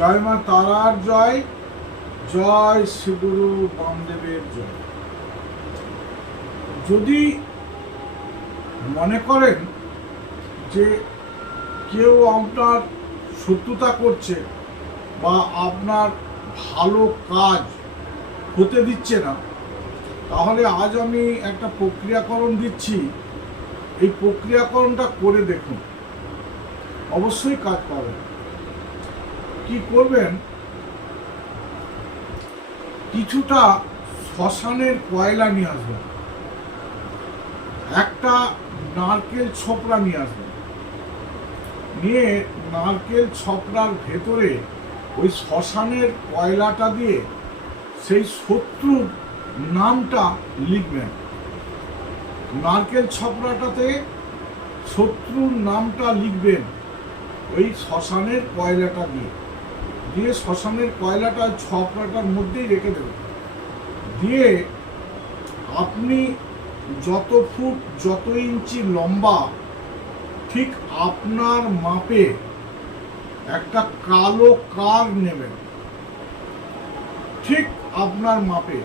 জয় মা তারার জয় জয় শ্রীগুরু বামদেবের জয়। যদি মনে করেন যে কেউ আপনার শত্রুতা করছে বা আপনার ভালো কাজ হতে দিচ্ছে না, তাহলে আজ আমি একটা প্রক্রিয়াকরণ দিচ্ছি। এই প্রক্রিয়াকরণটা করে দেখুন। অবশ্যই কাজ পাবেন। কি করবেন? কিছুটা শ্মশানের কয়লা নিয়ে আসবেন। একটা নারকেল ছোপড়া নিয়ে আসবেন। নিয়ে নারকেল ছপড়ার ভেতরে ওই শ্মশানের কয়লাটা দিয়ে সেই শত্রুর নামটা লিখবেন। নারকেল ছপড়াটাতে শত্রুর নামটা লিখবেন। ওই শ্মশানের কয়লাটা দিয়ে। দিয়ে শ্মশানের কয়লাটা ওই ছপড়াটার মধ্যেই রেখে দেবেন দিয়ে আপনি যত ফুট যত ইঞ্চি লম্বা, ঠিক আপনার মাপে একটা কালো কার নেবেন। ঠিক আপনার মাপে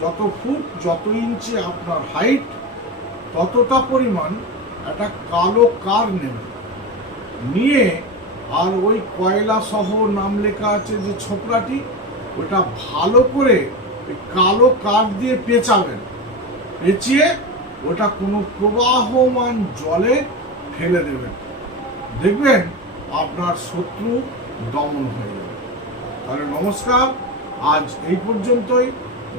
যত ফুট যত ইঞ্চি আপনার হাইট, ততটা পরিমাণ একটা কালো কার নেবেন। নিয়ে আর ওই কয়লা সহ নাম লেখা আছে যে ছোকরাটি ওটা ভালো করে কালো কাঠ দিয়ে পেঁচাবেন। পেঁচিয়ে ওটা কোনো প্রবাহমান জলে ফেলে দেবেন। দেখবেন আপনার শত্রু দমন হয়ে যাবে। তাহলে নমস্কার, আজ এই পর্যন্তই।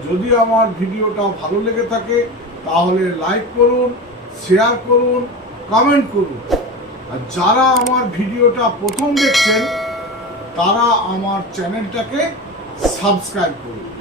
যদি আমার ভিডিওটা ভালো লেগে থাকে, তাহলে লাইক করুন, শেয়ার করুন, কমেন্ট করুন। আর যারা আমার ভিডিওটা প্রথম দেখছেন তারা আমার চ্যানেলটাকে সাবস্ক্রাইব করুন।